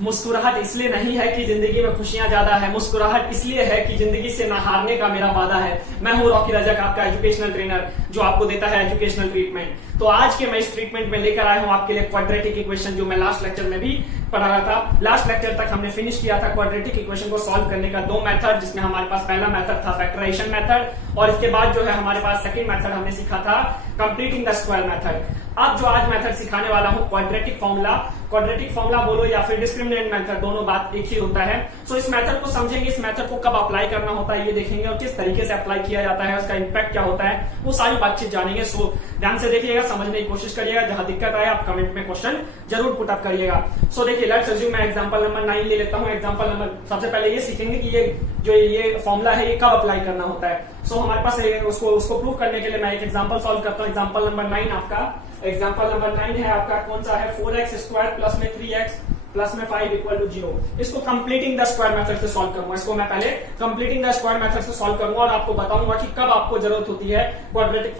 मुस्कुराहट इसलिए नहीं है कि जिंदगी में खुशियां ज्यादा है, मुस्कुराहट इसलिए है कि जिंदगी से न हारने का मेरा वादा है। मैं हूं रॉकी रजक, आपका एजुकेशनल ट्रेनर जो आपको देता है एजुकेशनल ट्रीटमेंट। तो आज के मैं इस ट्रीटमेंट में लेकर आया हूं आपके लिए क्वाड्रेटिक इक्वेशन, जो मैं लास्ट लेक्चर में भी पढ़ा रहा था। लास्ट लेक्चर तक हमने फिनिश किया था क्वाड्रेटिक इक्वेशन को सॉल्व करने का दो मेथड, जिसमें हमारे पास पहला मेथड था फैक्टराइजेशन मेथड, और इसके बाद जो है हमारे पास सेकंड मेथड हमने सीखा था कंप्लीटिंग द स्क्वायर मेथड। अब जो आज मेथड सिखाने वाला हूं क्वाड्रेटिक फॉर्मूला बोलो या फिर डिस्क्रिमिनेंट मेथड, दोनों बात एक ही होता है। सो इस मेथड को समझेंगे, इस मेथड को कब अप्लाई करना होता है ये देखेंगे, और किस तरीके से अप्लाई किया जाता है, उसका इंपैक्ट क्या होता है, वो सारी बातचीत जानेंगे। सो ध्यान से देखिएगा, समझने की कोशिश करिएगा, जहां दिक्कत आए आप कमेंट में क्वेश्चन जरूर पुट अप करिएगा। सो देखिए, लेट्स अज्यूम मैं एग्जांपल नंबर 9 ले लेता हूं। एग्जांपल नंबर सबसे पहले ये सीखेंगे कि ये फॉर्मूला है ये कब अप्लाई करना होता है। सो हमारे पास उसको प्रूव करने के लिए मैं एक एग्जांपल सॉल्व करता हूं। एग्जांपल नंबर 9 है आपका कौन सा है, 4x स्क्वायर प्लस में 3x प्लस में 5 इक्वल टू 0। इसको कंप्लीटिंग द स्क्वायर मेथड से सॉल्व करूंगा। इसको मैं पहले कंप्लीटिंग द स्क्वायर मेथड से सॉल्व करूंगा और आपको बताऊंगा कि कब आपको जरूरत होती है क्वाड्रेटिक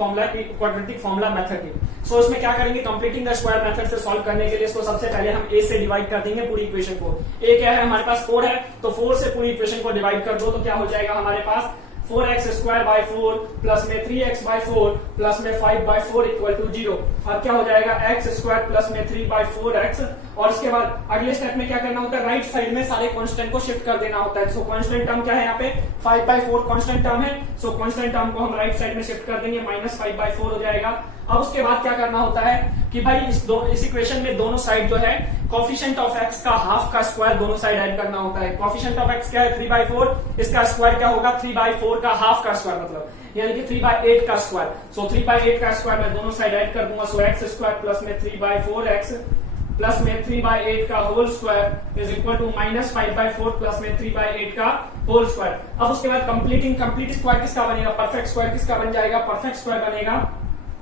फॉर्मूला मेथड की। सो इसमें क्या करेंगे, कंप्लीटिंग द स्क्वायर मेथड से सॉल्व करने के लिए इसको सबसे पहले हम a से डिवाइड कर देंगे पूरी इक्वेशन को। a क्या है हमारे पास 4 है, तो 4 से पूरी इक्वेशन को डिवाइड कर दो, तो क्या हो जाएगा हमारे पास 4x स्क्वायर बाय 4 प्लस में 3x बाय 4 प्लस में 5 बाय 4 इक्वल टू 0। अब क्या हो जाएगा x स्क्वायर प्लस में 3 बाय 4x, और उसके बाद अगले स्टेप में क्या करना होता है, राइट साइड में सारे कांस्टेंट को शिफ्ट कर देना होता है। सो कांस्टेंट टर्म क्या है यहाँ पे 5 बाय 4 कांस्टेंट टर्म है। सो कांस्टेंट टर्म को हम राइट साइड में शिफ्ट कर देंगे, माइनस 5 बाय 4 हो जाएगा। अब उसके बाद क्या करना होता है कि भाई इस इक्वेशन में दोनों साइड जो है कोफिशिएंट ऑफ x का हाफ का स्क्वायर दोनों साइड ऐड करना होता है। कोफिशिएंट ऑफ x क्या है 3/4, इसका स्क्वायर क्या होगा 3/4 का हाफ का स्क्वायर, मतलब यानी कि 3/8 का स्क्वायर। सो 3/8 का स्क्वायर मैं दोनों साइड ऐड कर दूंगा। सो x स्क्वायर प्लस में 3/4x प्लस में 3/8 का whole square is equal to minus 5/4 plus में 3/8 का होल स्क्वायर। अब उसके बाद कंप्लीट स्क्वायर किसका बनेगा, परफेक्ट स्क्वायर किसका बन जाएगा, परफेक्ट स्क्वायर बनेगा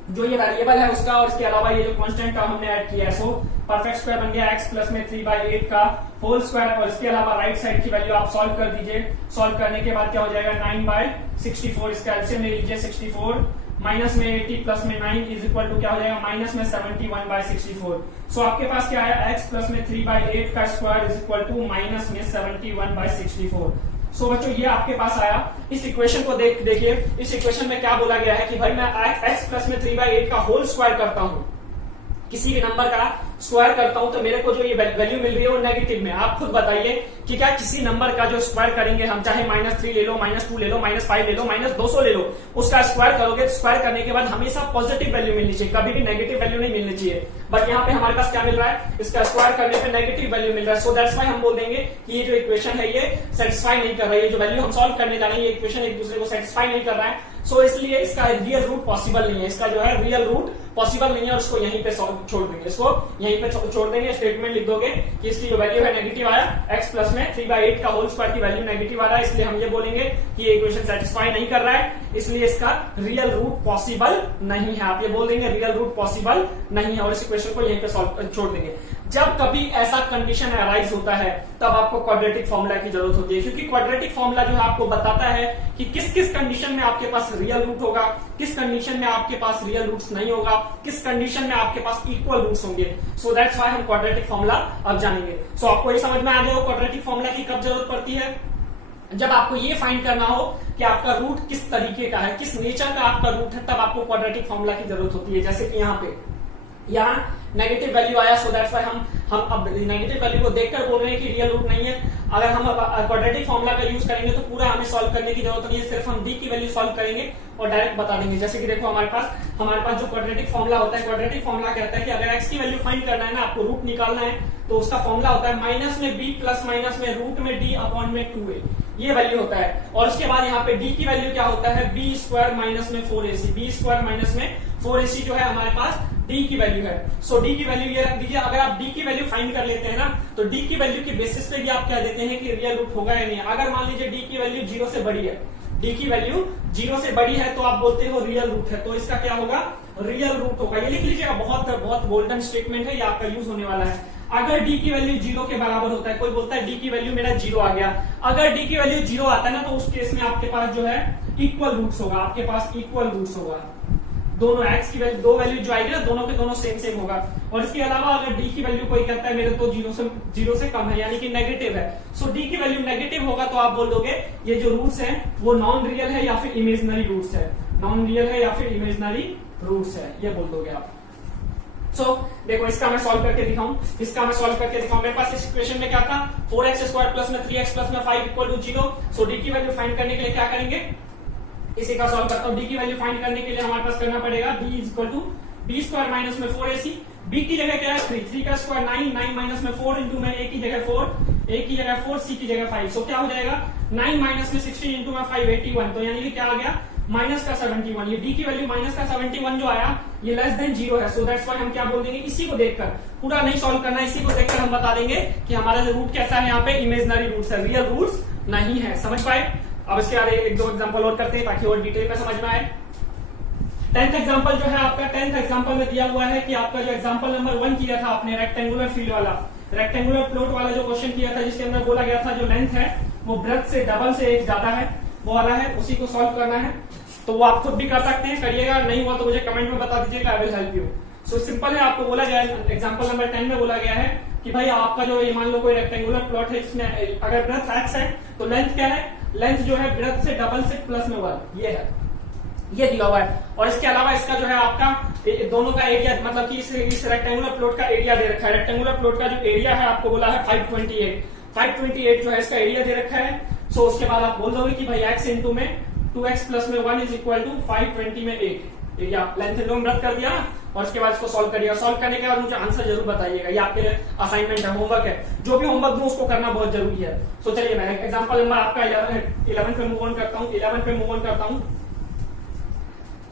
जो ये वेरिएबल है उसका, और इसके अलावा ये जो कांस्टेंट टर्म हमने ऐड किया है। सो परफेक्ट स्क्वायर बन गया x प्लस में 3/8 का होल स्क्वायर, और इसके अलावा राइट साइड की वैल्यू आप सॉल्व कर दीजिए। सॉल्व करने के बाद क्या हो जाएगा 9/64, इसका एलसीएम ले लीजिए 64 माइनस में 80 प्लस में 9 इज इक्वल टू क्या हो जाएगा माइनस में 71/64। सो आपके पास क्या है x प्लस में 3/8 का square is equal to minus में 71/64। सो बच्चों ये आपके पास आया। इस इक्वेशन को देखिए, इस इक्वेशन में क्या बोला गया है कि भाई मैं x प्लस में 3/8 का होल स्क्वायर करता हूं, किसी भी नंबर का स्क्वायर करता हूं, तो मेरे को जो ये वैल्यू मिल रही है वो नेगेटिव में। आप खुद बताइए कि क्या किसी नंबर का जो स्क्वायर करेंगे हम, चाहे -3 ले लो, -2 ले लो, -5 ले लो, -200 ले लो, उसका स्क्वायर करोगे, स्क्वायर करने के बाद हमेशा पॉजिटिव वैल्यू मिलनी चाहिए, कभी भी नेगेटिव वैल्यू नहीं मिलनी चाहिए। बट यहाँ पे हमारे पास क्या मिल रहा है, इसका स्क्वायर करने पे नेगेटिव वैल्यू मिल रहा है। सो दैट्स व्हाई हम बोल देंगे कि ये जो इक्वेशन है ये सेटिस्फाई नहीं कर रही है, जो वैल्यू हम सॉल्व करने जा रहे हैं ये इक्वेशन एक दूसरे को सेटिस्फाई नहीं कर रहा है। सो इसलिए इसका रियल रूट पॉसिबल नहीं है, इसका जो है रियल रूट पॉसिबल नहीं है, और उसको यहीं पे छोड़ देंगे, इसको यहीं पे छोड़ देंगे। स्टेटमेंट लिख दोगे कि इसकी जो वैल्यू है नेगेटिव आया, x प्लस में 3/8 का होल स्क्वायर की वैल्यू नेगेटिव आ रहा है, इसलिए हम ये बोलेंगे कि ये इक्वेशन सेटिस्फाई नहीं कर रहा है, इसलिए इसका रियल रूट पॉसिबल नहीं है। आप ये बोल देंगे रियल रूट पॉसिबल नहीं है, और इस इक्वेशन को यहीं पे छोड़ देंगे। जब कभी ऐसा कंडीशन अराइज होता है तब आपको क्वाड्रेटिक फॉर्मूला की जरूरत होती है, क्योंकि क्वाड्रेटिक फॉर्मूला जो है आपको बताता है कि किस किस कंडीशन में आपके पास रियल रूट होगा, किस कंडीशन में आपके पास रियल रूट्स नहीं होगा, किस कंडीशन में आपके पास इक्वल रूट्स होंगे। सो दैट्स व्हाई हम क्वाड्रेटिक फॉर्मूला अब जानेंगे। सो आपको ये समझ में आ गया क्वाड्रेटिक फॉर्मूला की कब जरूरत पड़ती है, जब आपको ये फाइंड करना हो कि आपका रूट किस तरीके का है, किस नेचर का आपका रूट है, तब आपको क्वाड्रेटिक फॉर्मूला की जरूरत होती है। जैसे कि यहाँ नेगेटिव वैल्यू आया, सो दैट्स व्हाई हम अब नेगेटिव वैल्यू को देखकर बोल रहे हैं कि रियल रूट नहीं है। अगर हम क्वाड्रेटिक फॉर्मूला का यूज करेंगे तो पूरा हमें सॉल्व करने की जरूरत नहीं है, सिर्फ हम d की वैल्यू सॉल्व करेंगे और डायरेक्ट बता देंगे। जैसे कि देखो हमारे पास जो क्वाड्रेटिक फॉर्मूला होता है, क्वाड्रेटिक फॉर्मूला कहता है कि अगर x की वैल्यू फाइंड करना है ना, आपको रूट निकालना है, तो उसका फॉर्मूला होता है माइनस में b प्लस माइनस में रूट में d अपॉन में 2a, ये वैल्यू होता है। और उसके बाद यहाँ पे d की वैल्यू क्या होता है b स्क्वायर माइनस में 4ac, b स्क्वायर माइनस में 4ac जो है हमारे पास d की वैल्यू है। सो d की वैल्यू ये रख दीजिए। अगर आप d की वैल्यू फाइंड कर लेते हैं ना, तो d की वैल्यू के बेसिस पे भी आप कह देते हैं कि रियल रूट होगा या नहीं। अगर मान लीजिए d की वैल्यू 0 से बड़ी है, d की वैल्यू 0 से बड़ी है, तो आप बोलते हो रियल रूट है, तो इसका क्या होगा रियल रूट होगा। ये लिख लीजिएगा, बहुत बहुत गोल्डन स्टेटमेंट है, ये आपका यूज होने वाला है। अगर d की वैल्यू 0 के बराबर होता है, कोई बोलता है d की वैल्यू मेरा 0 आ गया, अगर d की वैल्यू 0 आता है ना, तो उस केस में आपके पास जो है इक्वल रूट्स होगा, आपके पास इक्वल रूट्स होगा। दोनों x की वैल्यू, दो वैल्यू जो आएगी ना दोनों के दोनों सेम सेम होगा। और इसके अलावा अगर d की वैल्यू कोई कहता है मेरे तो जीरो से कम है यानी कि नेगेटिव है, सो d की वैल्यू नेगेटिव होगा तो आप बोल दोगे ये जो रूट्स हैं वो नॉन रियल है या फिर इमेजिनरी रूट्स है, नॉन रियल है या फिर इमेजिनरी रूट्स है, ये बोल दोगे आप। देखो इसका मैं सॉल्व करके दिखाऊं, मेरे पास इस इक्वेशन में क्या था 4x² प्लस में 3x प्लस में 5 इक्वल टू 0। सो d की वैल्यू फाइंड करने के लिए क्या करेंगे, इसी का सॉल्व करता हूं। d की वैल्यू फाइंड करने के लिए हमारे पास करना पड़ेगा d equal to b² minus में 4ac, b की जगह क्या है 3 का स्क्वायर 9 माइनस में 4 इंटू में a की जगह 4 c की जगह 5। सो क्या हो जाएगा 9 माइनस में 16 इंटू में 5 81, तो यानी कि क्या आ गया माइनस का 71। ये d की वैल्यू माइनस का 71 जो आया ये लेस देन 0 है, सो दैट्स व्हाई हम क्या बोल देंगे, इसी को देखकर, पूरा नहीं सॉल्व करना, इसी को देखकर हम बता देंगे कि हमारा जो रूट कैसा है, यहाँ पे इमेजिनरी रूट्स है, रियल रूट्स नहीं है। समझ पाए? अब इसके बाद एक दो एग्जांपल और करते हैं ताकि और डिटेल में समझ में आए। 10th एग्जांपल जो है आपका 10th एग्जांपल में दिया हुआ है कि आपका जो एग्जांपल नंबर 1 किया था आपने रेक्टेंगुलर फील्ड वाला, रेक्टेंगुलर प्लॉट वाला जो क्वेश्चन किया था जिसके अंदर बोला गया था जो लेंथ है वो ब्रेड्थ से डबल से एक ज्यादा है, वो वाला है, उसी को सॉल्व करना है। तो वो आप खुद भी कर सकते हैं, करिएगा, नहीं हुआ तो मुझे कमेंट में बता दीजिएगा, I will help you. So simple है, आपको बोला गया है एग्जांपल नंबर 10 में बोला गया है कि भाई आपका जो ये मान लो कोई रेक्टेंगुलर प्लॉट है जिसमें अगर ब्रेड्थ x है तो लेंथ क्या है, लेंथ जो है ब्रेड्थ से डबल से प्लस में 1 ये है, ये दिया हुआ है। और इसके अलावा इसका जो है आपका दोनों का एरिया, मतलब कि इस रेक्टेंगुलर प्लॉट का एरिया दे रखा है, रेक्टेंगुलर प्लॉट का जो एरिया है आपको बोला है 528 जो है इसका एरिया दे रखा है। सो उसके बाद आप बोल दोगे कि भाई x इंटू में 2x प्लस में 1 इज इक्वल टू 520 में 8, एरिया लेंथ इंटू में रद्द कर दिया और उसके बाद इसको सॉल्व करिएगा। सॉल्व करने के बाद मुझे आंसर जरूर बताइएगा, ये आपके असाइनमेंट है, होमवर्क है, जो भी होमवर्क दूं उसको करना बहुत जरूरी है। सो चलिए मैं एग्जांपल नंबर आपका 11 पे मूव ऑन करता हूं,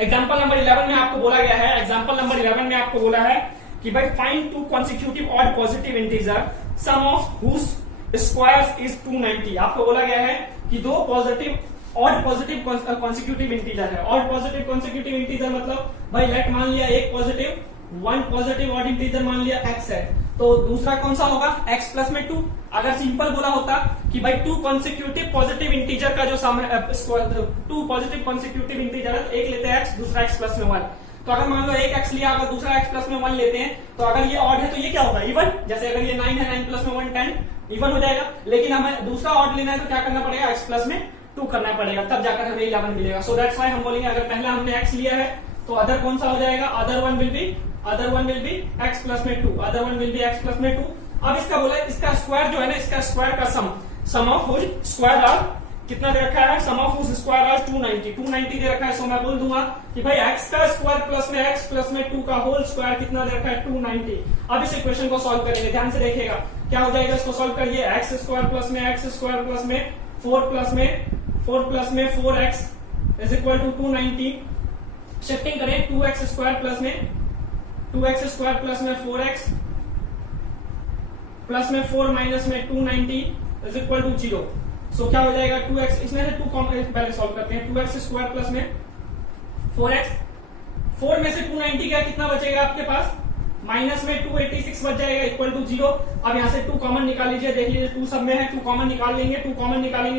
एग्जांपल नंबर 11 में आपको बोला गया है, एग्जांपल नंबर 11 में आपको बोला है कि भाई find 2 consecutive odd positive integer sum of whose squares is 290। आपको बोला गया है कि दो positive odd positive consecutive integer है। ऑड पॉजिटिव कॉन्सिक्यूटिव इंटीजर मतलब भाई लेट मान लिया एक पॉजिटिव 1 पॉजिटिव ऑड इंटीजर मान लिया x है, तो दूसरा कौन सा होगा x प्लस में 2। अगर सिंपल बोला होता कि भाई 2 कॉन्सिक्यूटिव पॉजिटिव इंटीजर का जो सम है 2 पॉजिटिव कॉन्सिक्यूटिव इंटीजर है, एक लेते हैं x, दूसरा x प्लस में 1। तो अगर मान लो एक x लिया, अगर दूसरा x प्लस में 1 लेते हैं, तो अगर ये ऑड है तो ये क्या होगा इवन, जैसे अगर ये 9 है 9 प्लस में 1 10 इवन हो जाएगा। लेकिन हमें दूसरा ऑड लेना है तो क्या करना पड़ेगा, x प्लस में 2 करना पड़ेगा, तब जाकर हमें 11 मिलेगा। सो दैट्स व्हाई हम बोलेंगे अगर पहला हमने x लिया है तो अदर कौन सा हो जाएगा, other one will be x plus में 2, other one will be x plus में 2। अब इसका बोला इसका स्क्वायर जो है ना, इसका स्क्वायर का सम ऑफ हुज स्क्वायर आर कितना दे रखा है, सम ऑफ हुज स्क्वायर आर 290 दे रखा है। सो मैं बोल दूंगा कि भाई x का स्क्वायर प्लस में x प्लस में 2 का होल स्क्वायर कितना दे रखा है 290। अब इस इक्वेशन को सॉल्व करेंगे, ध्यान से देखिएगा क्या हो जाएगा, इसको सॉल्व करिए, x स्क्वायर प्लस में 4 प्लस में 4x is equal to 290। Shifting करें 2x स्क्वायर प्लस में 4x प्लस में 4 माइनस में 290 इज इक्वल टू 0। सो क्या हो जाएगा 2x, इसमें से 2 पहले सॉल्व करते हैं, 2x स्क्वायर प्लस में 4x, 4 में से 290 गया, कितना बचेगा आपके पास, माइनस में 286 बच जाएगा इक्वल टू 0। अब यहां से 2 कॉमन निकाल लीजिए, देख लीजिए 2 सब में है, 2 कॉमन निकाल लेंगे,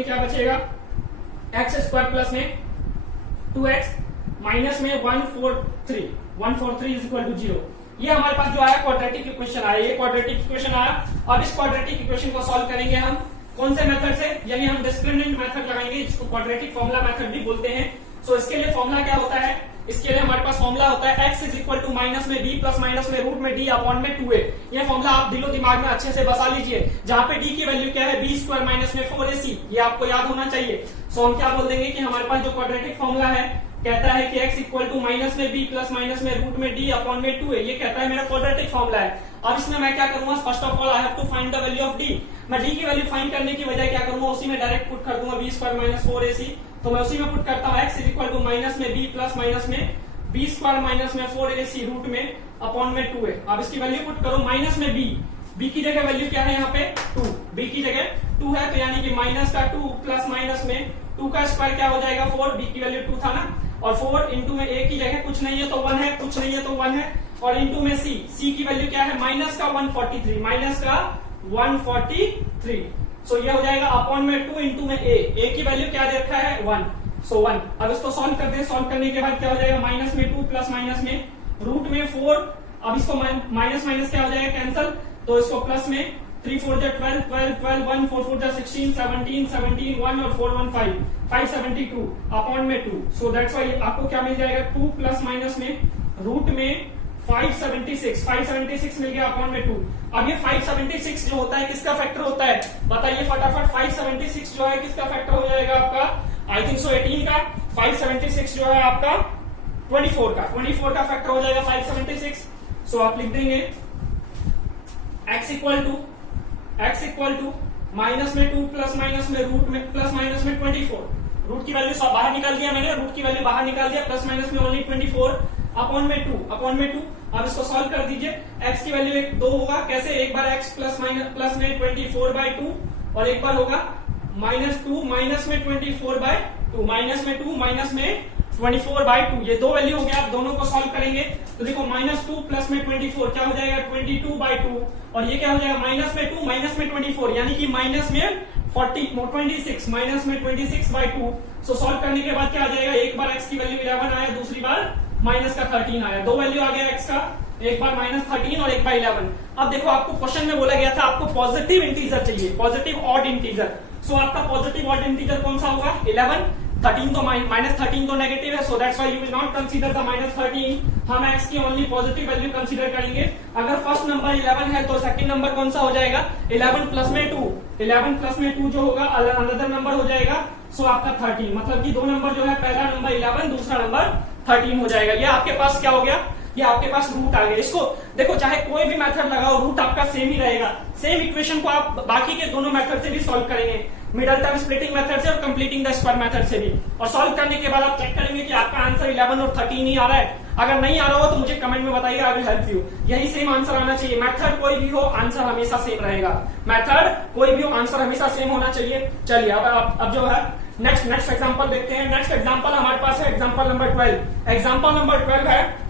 क्या बचेगा, x स्क्वायर प्लस में 2x माइनस में 143 इज इक्वल टू 0। ये हमारे पास जो आया क्वाड्रेटिक इक्वेशन आया, ये क्वाड्रेटिक इक्वेशन आया। अब इस क्वाड्रेटिक इक्वेशन को सॉल्व करेंगे हम कौन से मेथड से, यानी हम डिस्क्रिमिनेंट मेथड लगाएंगे जिसको क्वाड्रेटिक फॉर्मूला मेथड भी बोलते हैं। सो इसके लिए फॉर्मूला क्या होता है, इसके लिए हमारे पास फॉर्मूला होता है x is equal to minus में b प्लस माइनस में रूट में d अपॉन में 2a। ये फॉर्मूला आप दिलो दिमाग में अच्छे से बसा लीजिए, जहां पे d की वैल्यू क्या है b स्क्वायर माइनस में 4ac, ये आपको याद होना चाहिए। सो हम क्या बोल देंगे कि हमारे पास जो क्वाड्रेटिक फॉर्मूला है कहता है कि x इक्वल टू माइनस में b प्लस माइनस में रूट में d अपॉन में 2a, ये कहता है मेरा क्वाड्रेटिक फॉर्मूला है। अब इसमें मैं क्या करूंगा, first of all I have to find the value of d। मैं d की वैल्यू फाइंड करने की बजाय क्या करूंगा, उसी में डायरेक्ट पुट कर दूंगा b स्क्वायर माइनस 4ac। तो मैं उसी में पुट करता हूँ x is equal to minus में b प्लस माइनस में b स्क्वायर माइनस में 4ac रूट में अपॉन में 2a। अब इसकी वैल्यू पुट करो, माइनस में b की जगह वैल्यू क्या है यहाँ पे 2, b की जगह 2 है, तो यानी कि माइनस का 2 प्लस माइनस में 2 का स्क्वायर क्या हो जाएगा 4, b की वैल्यू 2 था ना, और 4 इंटू में a की जगह कुछ नहीं है तो 1 है, कुछ नहीं है तो 1 है, और इंटू में c की वैल्यू क्या है माइनस का 143। सो ये हो जाएगा अपॉन में 2 इंटू में a की वैल्यू क्या दे रखा है 1। सो 1। अब इसको सॉल्व करते हैं, सॉल्व करने के बाद क्या हो जाएगा, माइनस में 2 प्लस माइनस में रूट में 4। अब इसको माइनस माइनस क्या हो जाएगा, कैंसल, तो इसको प्लस में 3 4 जा 12 12 12 1 4 4 जा 16 17 17 1 और 4 1 5 572 अपॉन में 2। सो दैट्स व्हाई आपको क्या मिल जाएगा, 2 प्लस माइनस में रूट में 576 मिल गया अपॉन में 2। अब ये 576 जो होता है किसका फैक्टर होता है, बताइए फटाफट। 576 जो है किसका फैक्टर हो जाएगा आपका, आई थिंक सो 18 का। 576 जो है आपका 24 का फैक्टर हो जाएगा 576। सो आप लिख देंगे x इक्वल टू माइनस में 2 प्लस माइनस में रूट में प्लस माइनस में 24। रूट की वैल्यू बाहर निकाल दिया मैंने, रूट की वैल्यू बाहर निकाल दिया, प्लस माइनस में ओनली 24 अपॉन में 2। अब इसको सॉल्व कर दीजिए, x की वैल्यू 2 होगा, कैसे, एक बार x प्लस में 24/2 और एक बार होगा -2 माइनस में 24/2 माइनस में 24/2। ये दो वैल्यू हो गया। आप दोनों को सॉल्व करेंगे तो देखो -2 प्लस में 24 क्या हो जाएगा, 22/2 और ये क्या हो जाएगा, -2 माइनस में 24 यानी कि माइनस में 26 माइनस में 26/2। सो सॉल्व करने के बाद क्या आ जाएगा, एक बार x की वैल्यू 11 आया, दूसरी बार माइनस का 13 आया, दो वैल्यू आ गया x का, एक बार -13 और एक बार 11। अब देखो आपको क्वेश्चन में बोला गया था आपको पॉजिटिव इंटीजर चाहिए, पॉजिटिव ऑड इंटीजर। सो आपका पॉजिटिव ऑड इंटीजर कौन सा होगा, 11। 13 तो -13 तो नेगेटिव है, so that's why you will not consider the -13। हम x की ओनली पॉजिटिव वैल्यू कंसीडर करेंगे। अगर फर्स्ट नंबर 11 है तो सेकंड नंबर कौन सा हो जाएगा, 11 प्लस में 2 जो होगा अनदर नंबर हो जाएगा। सो आपका 13, मतलब कि दो नंबर जो है, पहला नंबर 11 दूसरा नंबर 13 हो जाएगा। ये आपके पास क्या हो गया, ये आपके पास रूट आ गया। इसको देखो चाहे कोई भी मेथड लगाओ रूट आपका सेम ही रहेगा। सेम इक्वेशन को आप बाकी के दोनों मेथड से भी सॉल्व करेंगे, मिडल टर्म स्प्लिटिंग मेथड से और कंप्लीटिंग द स्क्वायर मेथड से भी। और सॉल्व करने के बाद आप चेक करेंगे कि आपका आंसर 11 और 13 ही आ रहा है। अगर नहीं आ रहा हो तो मुझे कमेंट में बताइए, आई विल हेल्प यू। यही सेम आंसर आना चाहिए। मेथड कोई भी हो आंसर हमेशा सेम रहेगा, मेथड कोई भी हो आंसर हमेशा सेम होना चाहिए। चलिए अब जो है नेक्स्ट एग्जांपल देखते हैं। नेक्स्ट एग्जांपल हमारे पास है एग्जांपल नंबर 12। एग्जांपल नंबर 12 है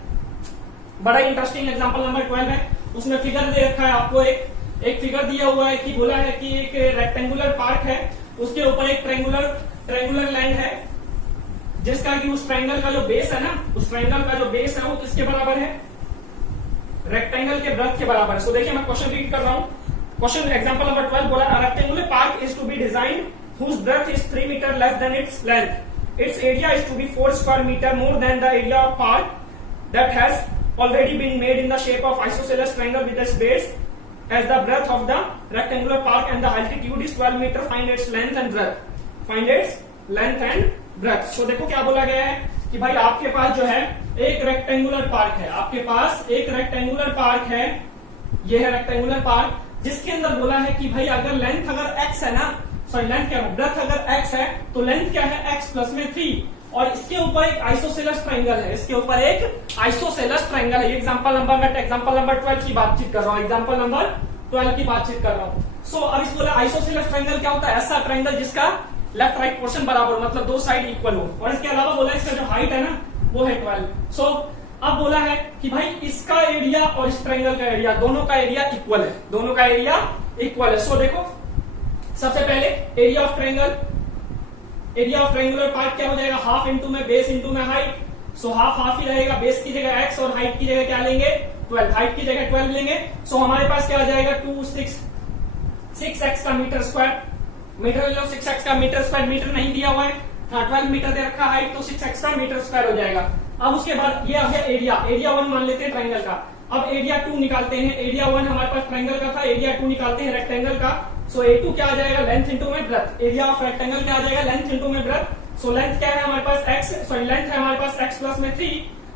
बड़ा इंटरेस्टिंग एग्जांपल नंबर 12 है। उसमें फिगर दे रखा है आपको, एक फिगर दिया हुआ है कि बोला है कि एक रेक्टेंगुलर पार्क है, उसके ऊपर एक ट्रायंगुलर लैंड है जिसका कि उस ट्रायंगल का जो बेस है ना, उस ट्रायंगल का जो बेस है वो किसके बराबर है, रेक्टेंगल के ब्रेथ के बराबर है। सो देखिए मैं क्वेश्चन रीड कर रहा हूँ। क्वेश्चन एग्जांपल नंबर 12 बोला rectangular park is to be designed whose breadth is 3 meter less than its length. Its area is to be 4 square meter more than the area of park that has already been made in the shape of isosceles triangle with its base as the breadth of the rectangular park and the altitude is 12 meter. Find its length and breadth. Find its length and breadth. So देखो क्या बोला गया है कि भाई आपके पास जो है एक रेक्टेंगुलर पार्क है, आपके पास एक रेक्टेंगुलर पार्क है, ये है रेक्टेंगुलर पार्क जिसके अंदर बोला है कि भाई अगर लेंथ अगर x है ना, सॉरी लेंथ क्या है, ब्रेथ अगर x है तो लेंथ क्या है x प्लस में 3 और इसके ऊपर एक आइसोसेलेस ट्रायंगल है, इसके ऊपर एक आइसोसेलेस ट्रायंगल है। एग्जांपल नंबर 12 की बातचीत कर रहा हूँ, एग्जांपल नंबर 12 की बातचीत कर रहा हूँ। सो अब इस बोला आइसोसेलेस ट्रायंगल क्या होता है, ऐसा ट्रायंगल जिसका लेफ्ट राइट पोर्शन बराबर हो, मतलब दो साइड इक्वल हो, और इसके अलावा बोला इसका जो हाइट है ना वो है 12। सो अब बोला है कि भाई इसका एरिया और इस ट्रायंगल का एरिया, दोनों का एरिया इक्वल है, दोनों का एरिया इक्वल है। सो देखो सबसे पहले एरिया ऑफ ट्रायंगुलर पार्क क्या हो जाएगा, हाफ इंटू में बेस इंटू में हाइट। सो हाफ ही रहेगा, बेस की जगह x और हाइट की जगह क्या लेंगे 12, हाइट की जगह 12 लेंगे। सो हमारे पास क्या आ जाएगा 6x का मीटर स्क्वायर, मीटर ले लो, 6x का मीटर स्क्वायर, मीटर नहीं दिया हुआ है, 12 मीटर दे रखा हाइट, तो 6x का मीटर स्क्वायर हो जाएगा। अब उसके बाद ये है एरिया 1 मान लेते हैं ट्रायंगल का। अब एरिया 2 निकालते हैं, एरिया 1 हमारे पास ट्रायंगल का था, एरिया 2 निकालते हैं रेक्टेंगल का। सो A2 क्या आ जाएगा, लेंथ इंटू में ब्रेथ, एरिया ऑफ रेक्टेंगल क्या आ जाएगा, लेंथ इंटू में ब्रेथ। सो लेंथ क्या है हमारे पास लेंथ है हमारे पास x प्लस में 3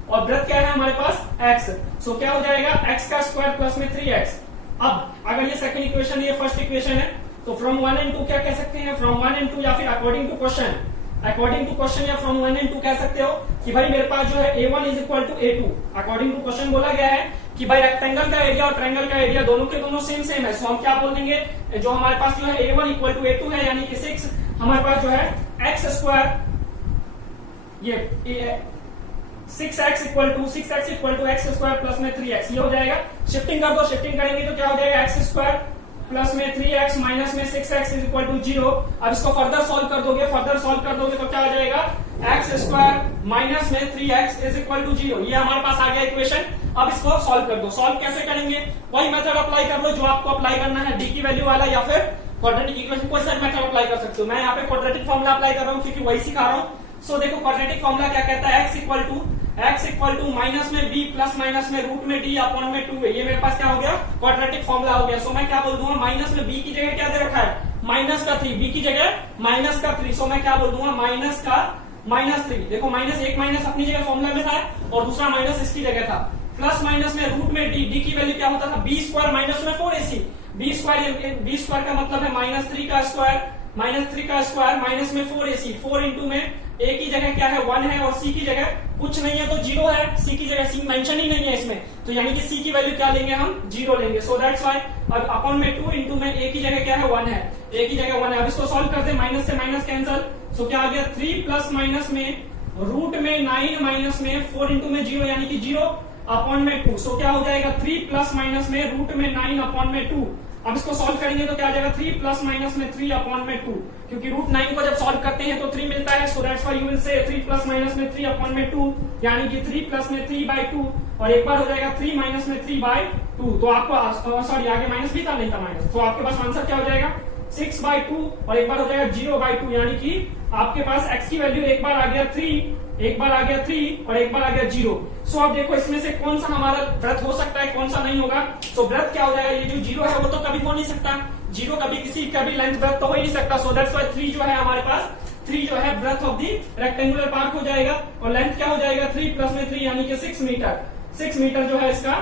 और ब्रेथ क्या है हमारे पास x। सो क्या हो जाएगा x का स्क्वायर प्लस में 3x। अब अगर ये सेकंड इक्वेशन, ये फर्स्ट इक्वेशन है, तो फ्रॉम 1 and 2 क्या कह सकते हैं, फ्रॉम 1 and 2 या फिर अकॉर्डिंग टू क्वेश्चन या फ्रॉम 1 and 2 कह सकते हो कि भाई मेरे पास जो है A1 is equal to A2। According to question बोला गया है कि भाई रेक्टेंगल का एरिया और ट्रायंगल का एरिया दोनों के दोनों सेम है। सो हम क्या बोल देंगे, जो हमारे पास जो है A1 इक्वल टू A2 है, यानी कि 6 हमारे पास जो है x स्क्वायर, ये 6x equal to x square plus में 3x, ये हो जाएगा। शिफ्टिंग कर दो, शिफ्टिंग करेंगे तो क्या हो जाएगा x स्क्वायर प्लस में 3x माइनस में 6x इज इक्वल टू 0। अब इसको फर्दर सॉल्व कर दोगे तो क्या आ जाएगा एक्स स्क्वायर माइनस में 3x इज इक्वल टू 0। ये हमारे पास आ गया इक्वेशन। अब इसको सॉल्व कर दो। सॉल्व कैसे करेंगे? वही मेथड अप्लाई कर लो जो आपको अप्लाई करना है, डी की वैल्यू वाला या फिर क्वाड्रेटिक इक्वेशन, कोई सा मेथड अप्लाई कर सकते हो। मैं यहाँ पे क्वाड्रेटिक फॉर्मूला अप्लाई कर रहा हूँ क्योंकि वही सिखा रहा हूँ। सो देखो क्वाड्रेटिक फॉर्मूला क्या कहता है, x इक्वल टू माइनस में b प्लस माइनस में रूट में d अपॉन में 2 है। ये मेरे पास क्या हो गया, क्वाड्रेटिक फॉर्मूला हो गया। सो मैं क्या बोल दूंगा, माइनस में b की जगह क्या दे रखा है, माइनस का 3, b की जगह माइनस का 3। सो मैं क्या बोल दूंगा, माइनस का -3। देखो माइनस, एक माइनस अपनी जगह फॉर्मूला में था और दूसरा माइनस इसकी जगह था। प्लस माइनस में रूट में d की वैल्यू क्या होता था, b स्क्वायर माइनस में 4ac। b स्क्वायर का मतलब है -3 का स्क्वायर, -3 का स्क्वायर माइनस में 4ac। 4 इंटू में a की जगह क्या है 1 है और c की जगह कुछ नहीं है तो 0 है। c की जगह c मेंशन ही नहीं है इसमें, तो यानी कि c की वैल्यू क्या लेंगे हम, 0 लेंगे। सो दैट्स व्हाई अब अपॉन में 2 इंटू में a की जगह क्या है 1 है, a की जगह 1 है। अब इसको सॉल्व करते हैं, माइनस से माइनस कैंसल। सो क्या आ गया, 3 प्लस माइनस में रूट में 9 माइनस में 4 इंटू में 0 यानी कि 0 अपॉन में 2। सो क्या हो जाएगा, 3 प्लस माइनस में रूट में 9 अपॉन में 2। अब इसको सॉल्व करेंगे तो क्या आ जाएगा, 3 प्लस माइनस में 3 अपॉन में 2, क्योंकि रूट 9 को जब सॉल्व करते हैं तो 3 मिलता है। So that's why you will say 3 plus minus में 3 अपॉन में 2, यानी कि 3 प्लस में 3/2 और एक बार हो जाएगा 3 माइनस में 3/2। तो आपको सॉरी आगे माइनस भी था, नहीं था माइनस, तो आपके पास आंसर क्या हो जाएगा, 6/2 और एक बार हो जाएगा 0/2, यानी कि आपके पास x की वैल्यू एक बार आ गया 3, एक बार आ गया 3 और एक बार आ गया 0। सो अब देखो इसमें से कौन सा हमारा वृत्त हो सकता है, कौन सा नहीं होगा। सो वृत्त क्या हो जाएगा, ये जो 0 है वो तो कभी हो नहीं सकता, 0 कभी किसी का भी लेंथ वृत्त तो हो ही नहीं सकता। सो दैट्स व्हाई 3 जो है हमारे पास, 3 जो है breadth of the rectangular park हो जाएगा और लेंथ क्या हो जाएगा, 3 प्लस में 3 यानी कि 6 मीटर। 6 मीटर जो है इसका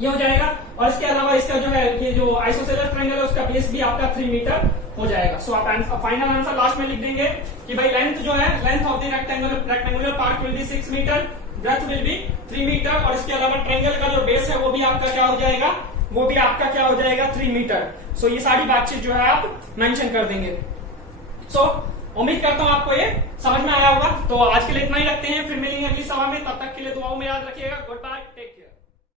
ये हो जाएगा। और इसके अलावा इसका जो है ये जो आइसोसेलेस ट्रायंगल है उसका बेस भी आपका 3 मीटर हो जाएगा। सो आप फाइनल आंसर लास्ट में लिख देंगे कि भाई लेंथ जो है, length of the rectangular park will be 6 metre, breadth will be 3 metre और इसके अलावा ट्रायंगल का जो बेस है वो भी आपका क्या हो जाएगा, वो भी आपका क्या हो जाएगा 3 मीटर। सो ये सारी बातचीत जो है आप मेंशन कर देंगे। सो उम्मीद करता हूं आपको ये समझ में आया होगा। तो आज के लिए इतना ही रखते हैं, फिर मिलेंगे अगली सभा में। तब तक के लिए दुआओं में याद रखिएगा। Good bye, take care.